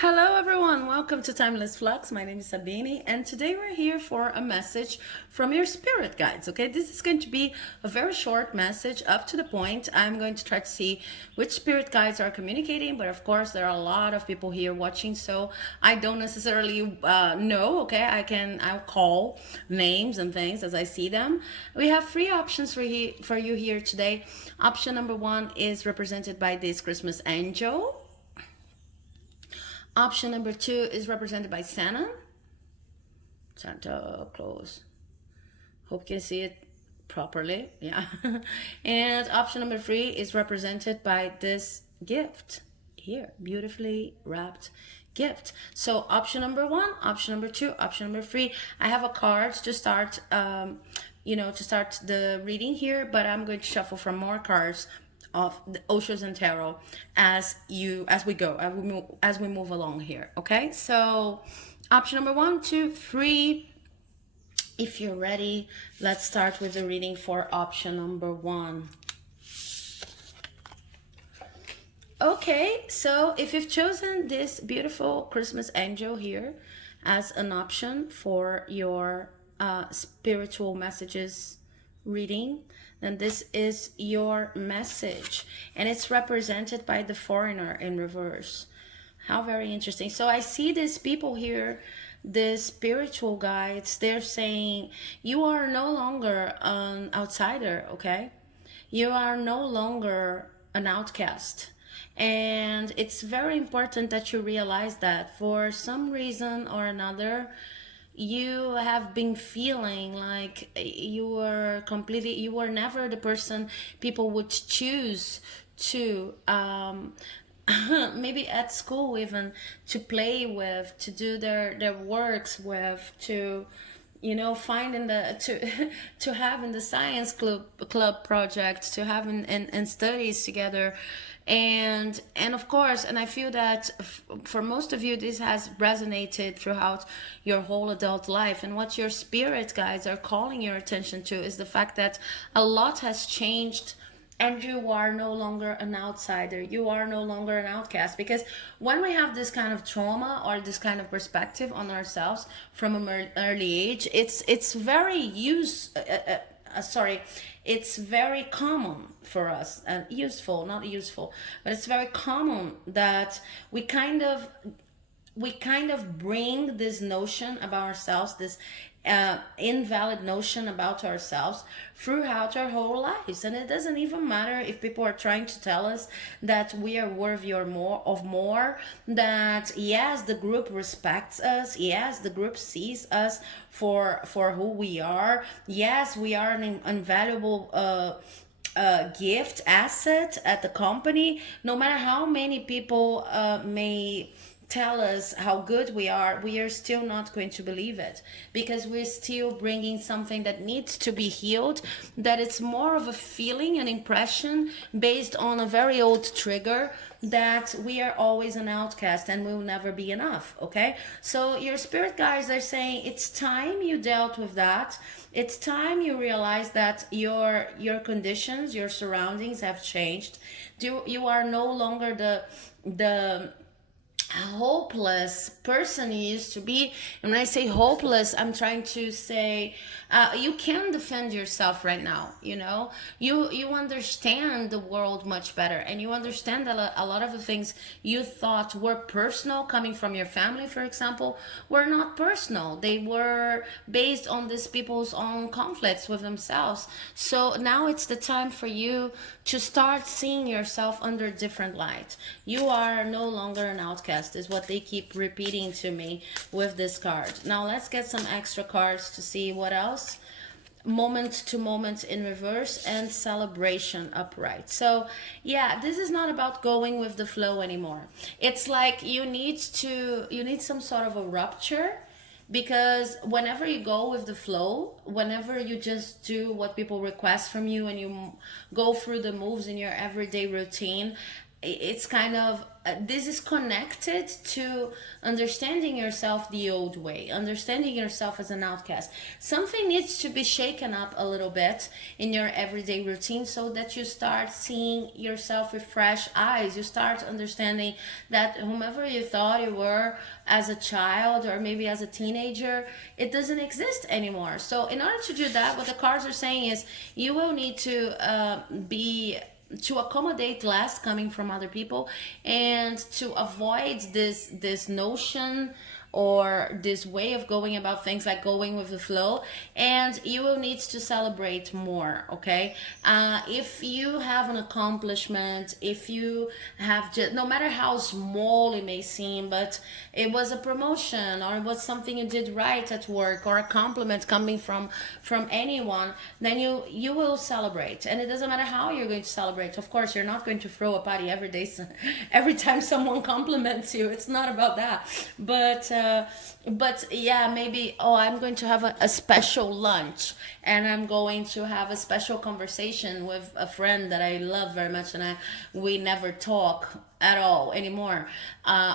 Hello everyone, welcome to Timeless Flux. My name is Sabine and today we're here for a message from your spirit guides, okay? This is going to be a very short message, up to the point. I'm going to try to see which spirit guides are communicating, but of course there are a lot of people here watching, so I don't necessarily know, okay? I'll call names and things as I see them. We have three options for you here today. Option number one is represented by this Christmas angel. Option number two is represented by Santa Claus. Hope you can see it properly. Yeah. And option number three is represented by this gift here, beautifully wrapped gift. So option number one, option number two, option number three. I have a card to start to start the reading here, but I'm going to shuffle from more cards of the Oshos and Tarot as we move along here. Okay, so option number one, two, three. If you're ready, let's start with the reading for option number one. Okay, so if you've chosen this beautiful Christmas angel here as an option for your spiritual messages reading, then this is your message, and it's represented by the Foreigner in reverse. How very interesting. So I see these people here, the spiritual guides, they're saying you are no longer an outsider, okay? You are no longer an outcast. And it's very important that you realize that for some reason or another, you have been feeling like you were never the person people would choose to maybe at school, even to play with, to do their works with, to find in the to have in the science club project, to have in studies together. And of course, and I feel that for most of you this has resonated throughout your whole adult life. And what your spirit guides are calling your attention to is the fact that a lot has changed, and you are no longer an outsider, you are no longer an outcast. Because when we have this kind of trauma or this kind of perspective on ourselves from an early age, it's very it's very common for us, and not useful, but it's very common that we kind of bring this notion about ourselves, this invalid notion about ourselves throughout our whole lives. And it doesn't even matter if people are trying to tell us that we are worthy or more, that yes, the group respects us, yes, the group sees us for who we are, yes, we are an invaluable gift, asset at the company. No matter how many people may tell us how good we are still not going to believe it, because we're still bringing something that needs to be healed, that it's more of a feeling, an impression based on a very old trigger, that we are always an outcast and we'll never be enough. Okay, so your spirit guides are saying it's time you dealt with that. It's time you realize that your conditions, your surroundings have changed. You are no longer the hopeless person you used to be. And when I say hopeless, I'm trying to say you can defend yourself right now. You understand the world much better, and you understand that a lot of the things you thought were personal, coming from your family for example, were not personal. They were based on these people's own conflicts with themselves. So now it's the time for you to start seeing yourself under a different light. You are no longer an outcast, is what they keep repeating to me with this card. Now let's get some extra cards to see what else. Moment to moment in reverse, and celebration upright. So yeah, this is not about going with the flow anymore. It's like you need some sort of a rupture, because whenever you go with the flow, whenever you just do what people request from you, and you go through the moves in your everyday routine, it's kind of this is connected to understanding yourself the old way, understanding yourself as an outcast. Something needs to be shaken up a little bit in your everyday routine so that you start seeing yourself with fresh eyes. You start understanding that whomever you thought you were as a child or maybe as a teenager, it doesn't exist anymore. So in order to do that, what the cards are saying is you will need to accommodate less coming from other people, and to avoid this notion or this way of going about things, like going with the flow. And you will need to celebrate more, okay? If you have an accomplishment, if you have just, no matter how small it may seem, but it was a promotion or it was something you did right at work, or a compliment coming from anyone, then you will celebrate. And it doesn't matter how you're going to celebrate. Of course, you're not going to throw a party every day, every time someone compliments you. It's not about that. But yeah, maybe, oh, I'm going to have a special lunch, and I'm going to have a special conversation with a friend that I love very much, and we never talk at all anymore.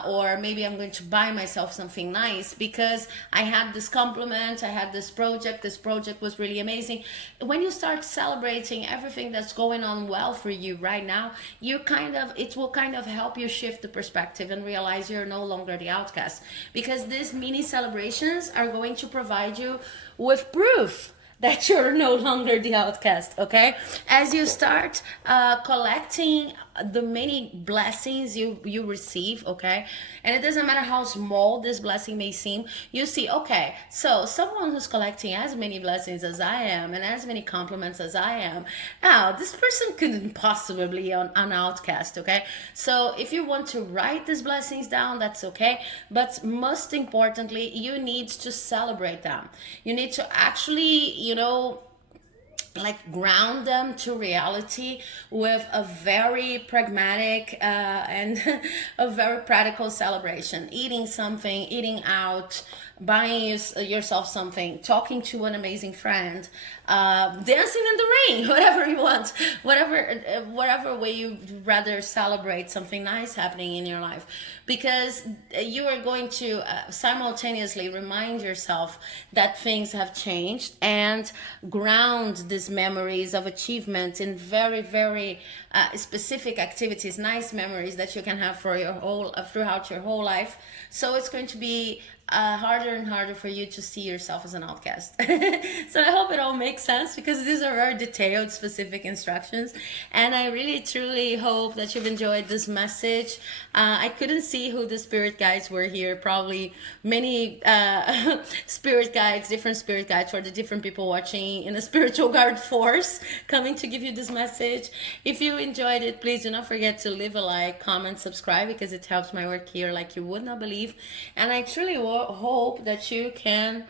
Or maybe I'm going to buy myself something nice because I had this compliment, I had this project was really amazing. When you start celebrating everything that's going on well for you right now, it will kind of help you shift the perspective and realize you're no longer the outcast, because these mini celebrations are going to provide you with proof that you're no longer the outcast, okay? As you start collecting the many blessings you receive, okay? And it doesn't matter how small this blessing may seem, you see, okay, so someone who's collecting as many blessings as I am and as many compliments as I am, now this person couldn't possibly be an outcast, okay? So if you want to write these blessings down, that's okay, but most importantly, you need to celebrate them. You need to actually, like ground them to reality with a very pragmatic and a very practical celebration. Eating something, eating out, buying yourself something, talking to an amazing friend, dancing in the rain, whatever you want, whatever way you'd rather celebrate something nice happening in your life, because you are going to simultaneously remind yourself that things have changed, and ground these memories of achievement in very, very specific activities, nice memories that you can have for your throughout your whole life. So it's going to be harder and harder for you to see yourself as an outcast. So I hope it all makes sense, because these are very detailed, specific instructions, and I really truly hope that you've enjoyed this message. I couldn't see who the spirit guides were here. Probably many spirit guides, different spirit guides for the different people watching in the spiritual guard force, coming to give you this message. If you enjoyed it, please do not forget to leave a like, comment, subscribe, because it helps my work here like you would not believe. And I truly hope that you can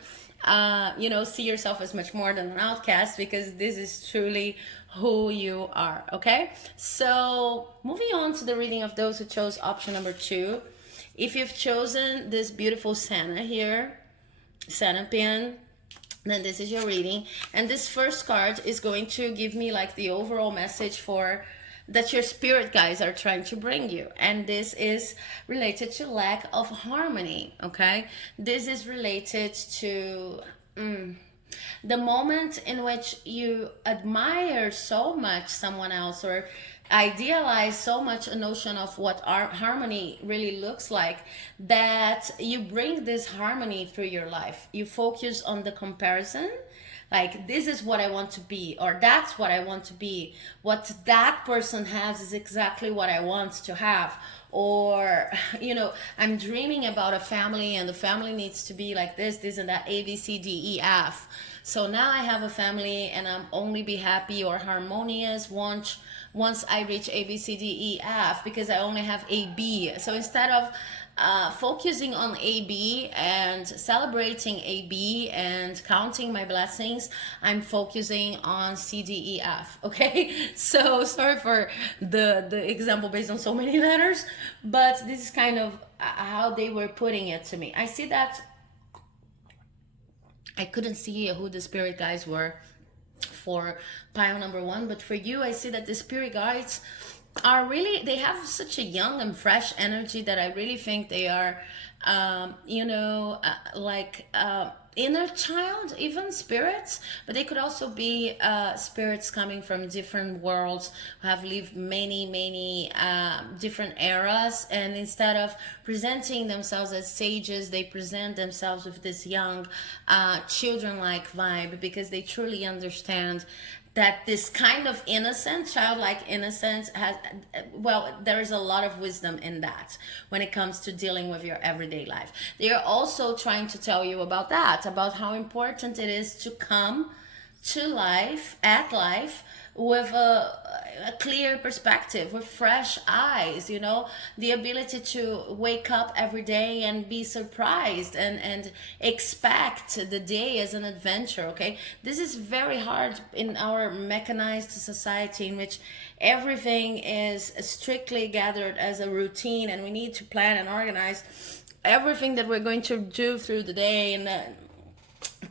see yourself as much more than an outcast, because this is truly who you are. Okay, so moving on to the reading of those who chose option number 2. If you've chosen this beautiful Santa here, Santa pin, then this is your reading. And this first card is going to give me like the overall message for that your spirit guides are trying to bring you. And this is related to lack of harmony, okay? This is related to the moment in which you admire so much someone else, or idealize so much a notion of what our harmony really looks like, that you bring this harmony through your life. You focus on the comparison, like, this is what I want to be, or that's what I want to be. What that person has is exactly what I want to have. Or, I'm dreaming about a family, and the family needs to be like this and that, A, B, C, D, E, F. So now I have a family, and I'm only be happy or harmonious once I reach A, B, C, D, E, F, because I only have A, B. So instead of focusing on AB and celebrating AB and counting my blessings, I'm focusing on C, D, E, F. Okay, so sorry for the example based on so many letters, but this is kind of how they were putting it to me. I see that I couldn't see who the spirit guides were for pile number 1, but for you, I see that the spirit guides are really, they have such a young and fresh energy that I really think they are, like inner child, even spirits, but they could also be spirits coming from different worlds who have lived many different eras, and instead of presenting themselves as sages, they present themselves with this young children-like vibe, because they truly understand that this kind of innocent, childlike innocence has, well, there is a lot of wisdom in that when it comes to dealing with your everyday life. They are also trying to tell you about that, about how important it is to come to life, at life, with a clear perspective, with fresh eyes, the ability to wake up every day and be surprised, and expect the day as an adventure. Okay, this is very hard in our mechanized society, in which everything is strictly gathered as a routine, and we need to plan and organize everything that we're going to do through the day, and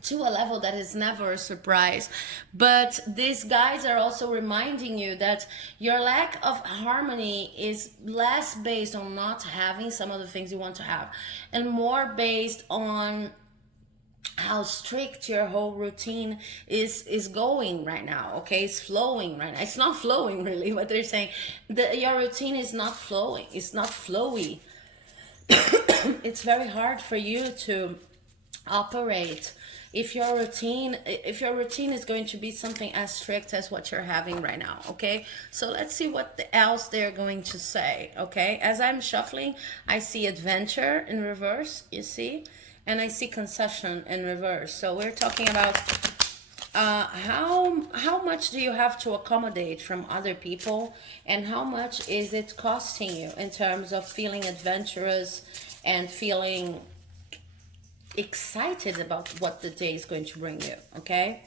to a level that is never a surprise. But these guys are also reminding you that your lack of harmony is less based on not having some of the things you want to have, and more based on how strict your whole routine is going right now. Okay, it's flowing right now. It's not flowing really, what they're saying. Your routine is not flowing. It's not flowy. It's very hard for you to operate if your routine is going to be something as strict as what you're having right now. Okay, so let's see what else they're going to say. Okay, as I'm shuffling, I see adventure in reverse, you see, and I see concession in reverse. So we're talking about how much do you have to accommodate from other people, and how much is it costing you in terms of feeling adventurous and feeling excited about what the day is going to bring you. Okay,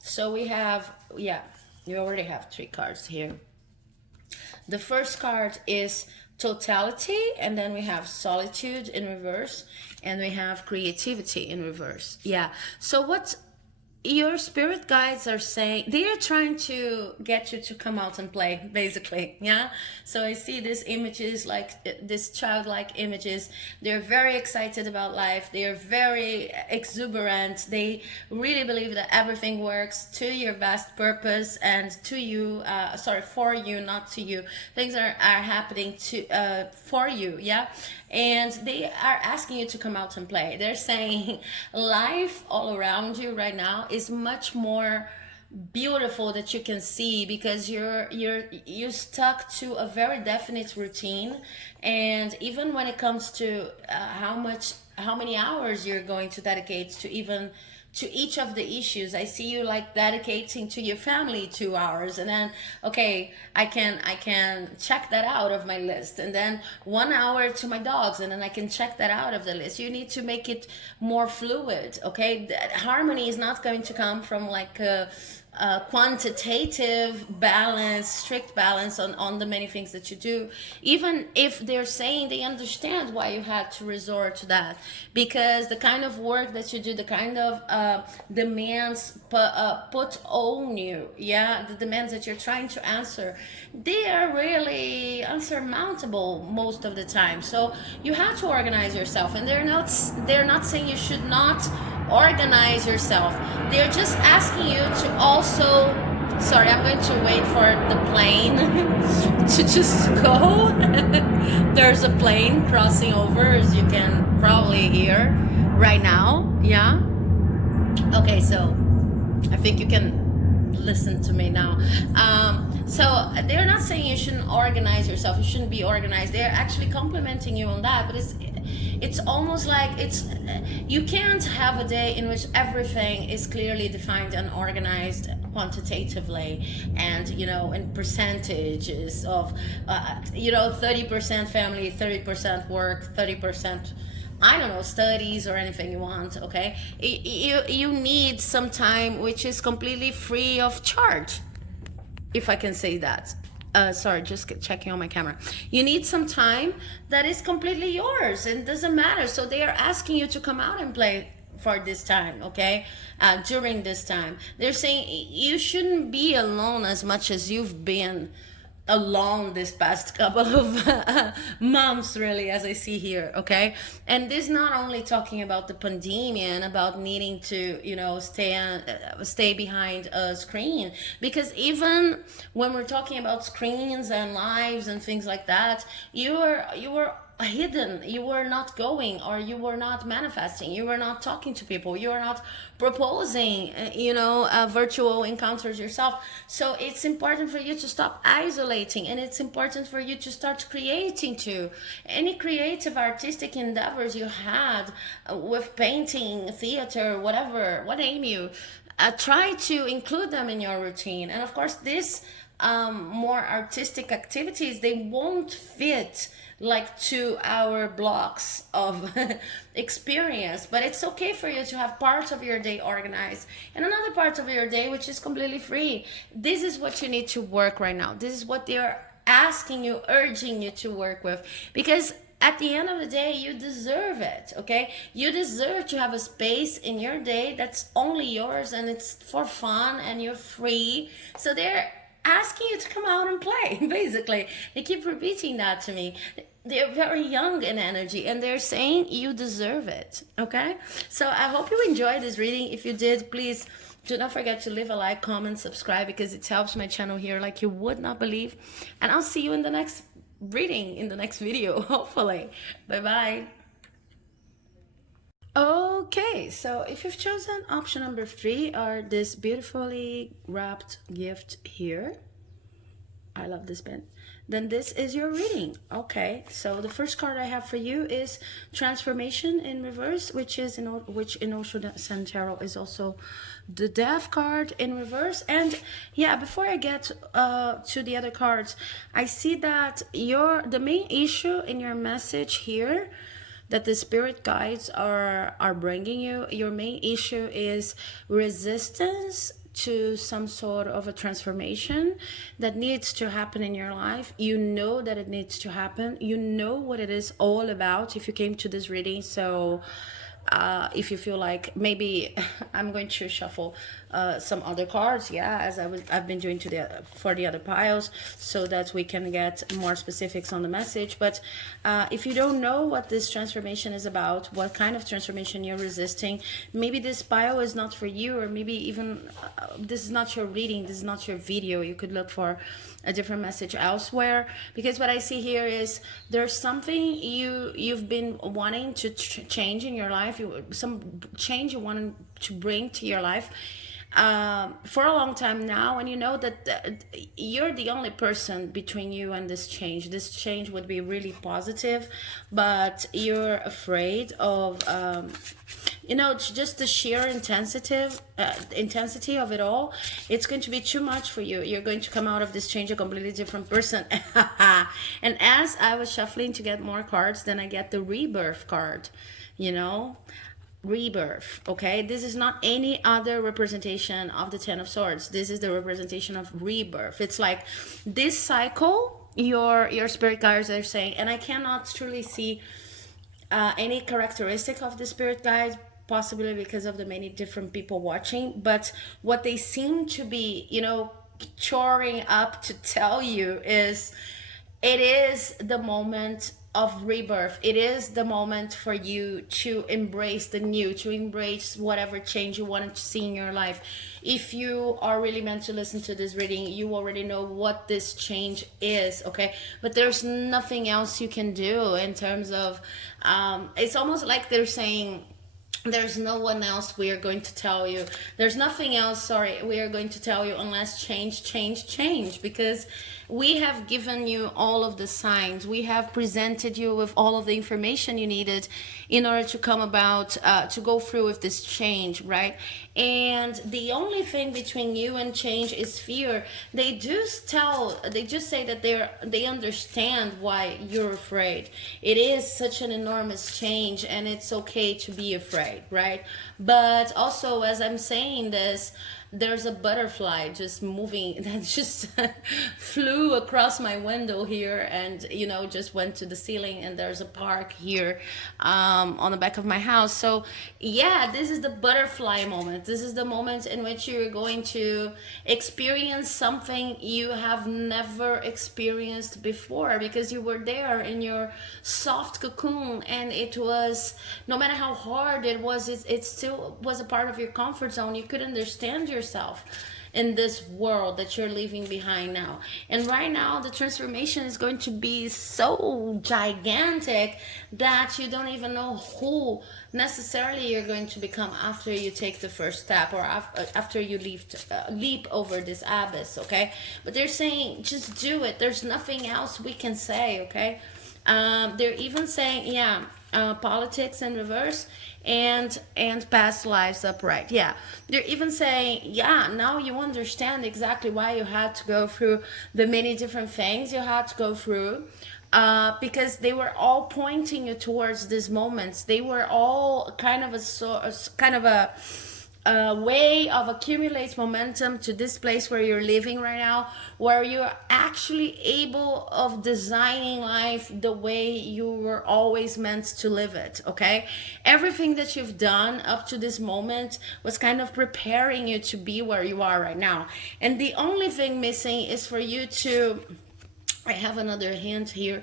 so we have, yeah, you already have 3 cards here. The first card is totality, and then we have solitude in reverse, and we have creativity in reverse. Yeah, so what your spirit guides are saying, they are trying to get you to come out and play, basically. Yeah, so I see these images, like this childlike images. They're very excited about life, they are very exuberant, they really believe that everything works to your best purpose and to you, for you, not to you. Things are happening to for you. Yeah, and they are asking you to come out and play. They're saying life all around you right now is much more beautiful that you can see, because you're stuck to a very definite routine. And even when it comes to how many hours you're going to dedicate to each of the issues, I see you like dedicating to your family 2 hours, and then okay, I can check that out of my list, and then 1 hour to my dogs, and then I can check that out of the list. You need to make it more fluid. Okay, that harmony is not going to come from like a quantitative balance, strict balance on the many things that you do, even if they're saying they understand why you had to resort to that, because the kind of work that you do, the kind of demands put on you, yeah, the demands that you're trying to answer, they are really unsurmountable most of the time. So you have to organize yourself, and they're not saying you should not organize yourself. They're just asking you to also, sorry, I'm going to wait for the plane to just go. There's a plane crossing over, as you can probably hear right now. Yeah, okay, so I think you can listen to me now. So they're not saying you shouldn't organize yourself, you shouldn't be organized. They're actually complimenting you on that, but it's almost like you can't have a day in which everything is clearly defined and organized quantitatively, and in percentages of 30% family, 30% work, 30%, I don't know, studies or anything you want. Okay, you need some time which is completely free of charge, if I can say that. Sorry, just checking on my camera. You need some time that is completely yours and doesn't matter. So they are asking you to come out and play for this time. Okay, during this time, they're saying you shouldn't be alone as much as you've been alone this past couple of months, really, as I see here. Okay, and this not only talking about the pandemic and about needing to, you know, stay behind a screen, because even when we're talking about screens and lives and things like that, you were hidden, you were not going, or you were not manifesting, you were not talking to people, you were not proposing, virtual encounters yourself. So it's important for you to stop isolating, and it's important for you to start creating too. Any creative artistic endeavors you had, with painting, theater, whatever, what name you, try to include them in your routine. And of course, this more artistic activities, they won't fit like 2 hour blocks of experience, but it's okay for you to have parts of your day organized and another part of your day which is completely free. This is what you need to work right now. This is what they're asking you, urging you to work with, because at the end of the day, you deserve it. Okay, you deserve to have a space in your day that's only yours, and it's for fun, and you're free. So they're asking you to come out and play. Basically, they keep repeating that to me. They're very young in energy, and they're saying you deserve it. Okay, so I hope you enjoyed this reading. If you did, please do not forget to leave a like, comment, subscribe, because it helps my channel here like you would not believe. And I'll see you in the next reading, in the next video, hopefully. Bye bye. Okay, so if you've chosen option number 3, or this beautifully wrapped gift here, I love this pen, then this is your reading. Okay, so the first card I have for you is Transformation in reverse, which in Osho Tarot is also the Death card in reverse. And yeah, before I get to the other cards, I see that the main issue in your message here that the spirit guides are bringing you, your main issue is resistance to some sort of a transformation that needs to happen in your life. You know that it needs to happen. You know what it is all about if you came to this reading. So if you feel like maybe I'm going to shuffle some other cards, as I've been doing for the other piles, so that we can get more specifics on the message. But if you don't know what this transformation is about, what kind of transformation you're resisting, maybe this pile is not for you, or maybe even this is not your reading, this is not your video. You could look for a different message elsewhere, because what I see here is there's something you've been wanting to change in your life, some change you wanted to bring to your life for a long time now, and you know that you're the only person between you and this change. This change would be really positive, but you're afraid of just the sheer intensity of it all. It's going to be too much for you. You're going to come out of this change a completely different person. And as I was shuffling to get more cards, then I get the Rebirth card. Rebirth. Okay, this is not any other representation of the Ten of Swords. This is the representation of rebirth. It's like this cycle, your spirit guides are saying, and I cannot truly see any characteristic of the spirit guides, possibly because of the many different people watching, but what they seem to be choring up to tell you is, it is the moment of rebirth. It is the moment for you to embrace the new, to embrace whatever change you wanted to see in your life. If you are really meant to listen to this reading, you already know what this change is, okay? But there's nothing else you can do in terms of it's almost like they're saying, there's no one else we are going to tell you. There's nothing else, we are going to tell you unless change, because we have given you all of the signs. We have presented you with all of the information you needed in order to come about, to go through with this change, right? And the only thing between you and change is fear. They just say that they understand why you're afraid. It is such an enormous change, and it's okay to be afraid, right? But also, as I'm saying this, there's a butterfly just moving that just flew across my window here, and just went to the ceiling, and there's a park here on the back of my house. So yeah, this is the butterfly moment. This is the moment in which you're going to experience something you have never experienced before, because you were there in your soft cocoon, and it was, no matter how hard it was, it still was a part of your comfort zone. You could understand yourself in this world that you're leaving behind now. And right now, the transformation is going to be so gigantic that you don't even know who necessarily you're going to become after you take the first step, or after you leap over this abyss, okay? But they're saying, just do it. There's nothing else we can say, okay? They're even saying, yeah, politics in reverse, and past lives upright. Yeah, they're even saying, yeah, now you understand exactly why you had to go through the many different things you had to go through, because they were all pointing you towards these moments. They were all kind of a way of accumulate momentum to this place where you're living right now, where you're actually able of designing life the way you were always meant to live it, okay? Everything that you've done up to this moment was kind of preparing you to be where you are right now. And the only thing missing is for you to, I have another hint here,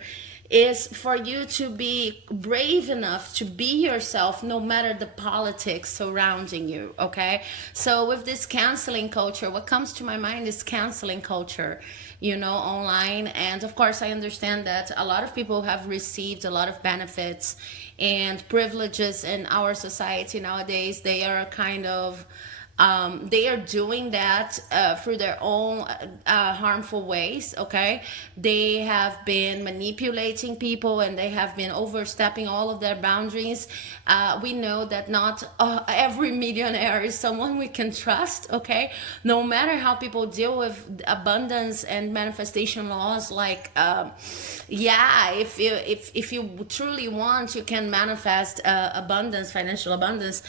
is for you to be brave enough to be yourself no matter the politics surrounding you, okay? So with this canceling culture, what comes to my mind is canceling culture, online. And of course, I understand that a lot of people have received a lot of benefits and privileges in our society nowadays. They are kind of they are doing that through their own harmful ways, okay? They have been manipulating people, and they have been overstepping all of their boundaries. We know that not every millionaire is someone we can trust, okay? No matter how people deal with abundance and manifestation laws, like yeah, if you truly want, you can manifest abundance, financial abundance.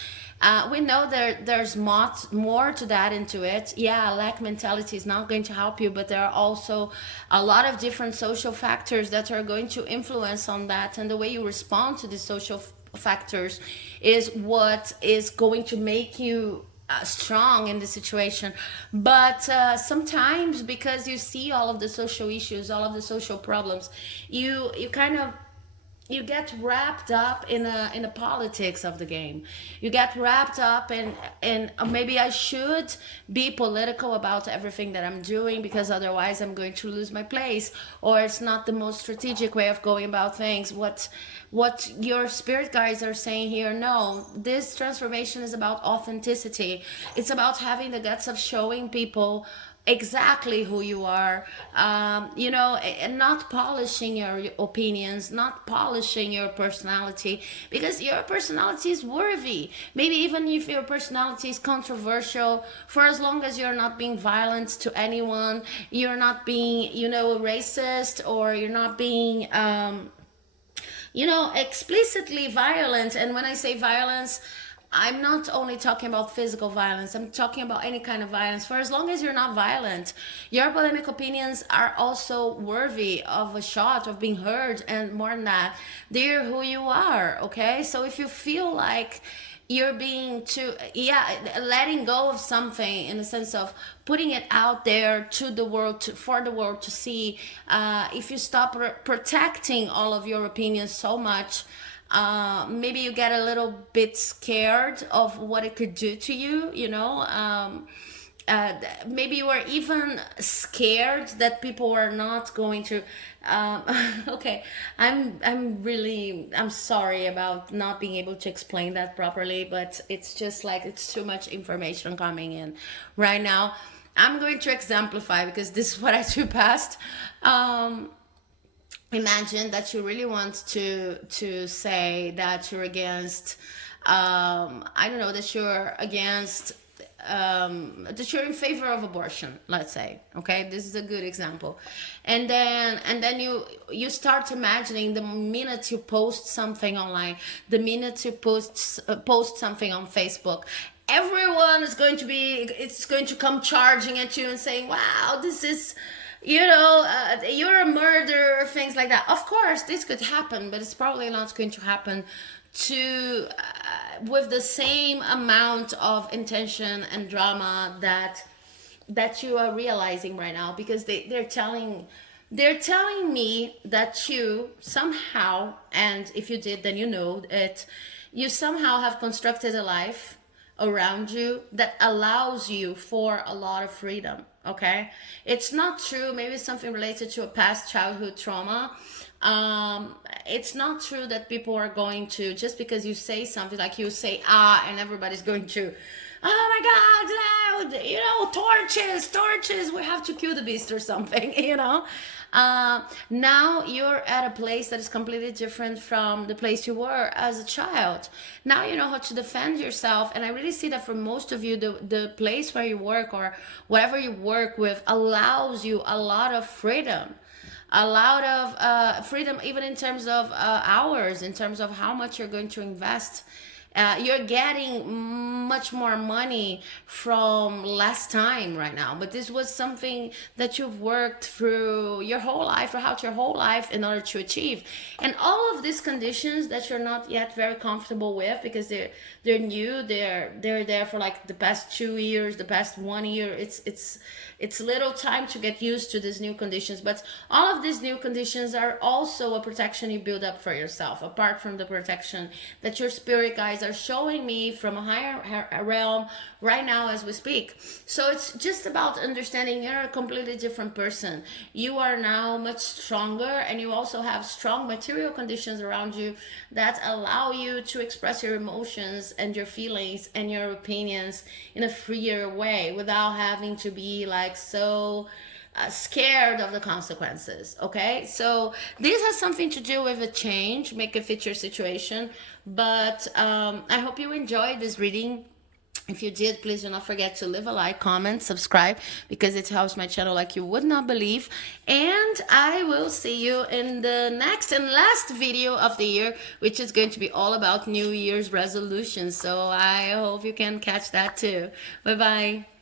We know there's more to that into it. Yeah, lack mentality is not going to help you, but there are also a lot of different social factors that are going to influence on that, and the way you respond to these social factors is what is going to make you strong in the situation. But sometimes, because you see all of the social issues, all of the social problems, you kind of, you get wrapped up in a politics of the game. You get wrapped up in maybe I should be political about everything that I'm doing, because otherwise I'm going to lose my place, or it's not the most strategic way of going about things. What your spirit guides are saying here, no, this transformation is about authenticity. It's about having the guts of showing people exactly who you are, and not polishing your opinions, not polishing your personality, because your personality is worthy. Maybe even if your personality is controversial, for as long as you're not being violent to anyone, you're not being, racist, or you're not being, explicitly violent. And when I say violence, I'm not only talking about physical violence, I'm talking about any kind of violence. For as long as you're not violent, your polemic opinions are also worthy of a shot, of being heard, and more than that, they're who you are, okay? So if you feel like you're being too, letting go of something, in the sense of putting it out there to the world, for the world to see, if you stop protecting all of your opinions so much, maybe you get a little bit scared of what it could do to you, maybe you are even scared that people are not going to okay, I'm sorry about not being able to explain that properly, but it's just like, it's too much information coming in right now. I'm going to exemplify, because this is what I do past. Imagine that you really want to say that you're against, I don't know, that you're against, that you're in favor of abortion, let's say, okay? This is a good example. And then you start imagining, the minute you post something online, the minute you post something on Facebook, everyone is going to be, it's going to come charging at you and saying, wow, this is, you know, you're a murderer, things like that. Of course, this could happen, but it's probably not going to happen to with the same amount of intention and drama that you are realizing right now, because they're telling me that you somehow, and if you did, then you know it, you somehow have constructed a life around you that allows you for a lot of freedom. Okay, it's not true, maybe something related to a past childhood trauma. It's not true that people are going to, just because you say something, like you say and everybody's going to, oh my god, loud, you know, torches, we have to kill the beast or something, you know. Now you're at a place that is completely different from the place you were as a child. Now you know how to defend yourself, and I really see that for most of you, the place where you work or whatever you work with allows you a lot of freedom, a lot of freedom, even in terms of hours, in terms of how much you're going to invest. You're getting much more money from less time right now, but this was something that you've worked through your whole life, or throughout your whole life, in order to achieve. And all of these conditions that you're not yet very comfortable with, because they're new, they're there for like the past 2 years, the past 1 year. It's little time to get used to these new conditions, but all of these new conditions are also a protection you build up for yourself, apart from the protection that your spirit guides are showing me from a higher realm right now as we speak. So it's just about understanding you're a completely different person. You are now much stronger, and you also have strong material conditions around you that allow you to express your emotions and your feelings and your opinions in a freer way, without having to be like so scared of the consequences. Okay, so this has something to do with a change, make it fit your situation. But I hope you enjoyed this reading. If you did, please do not forget to leave a like, comment, subscribe, because it helps my channel like you would not believe. And I will see you in the next and last video of the year, which is going to be all about New Year's resolutions. So I hope you can catch that too. Bye bye.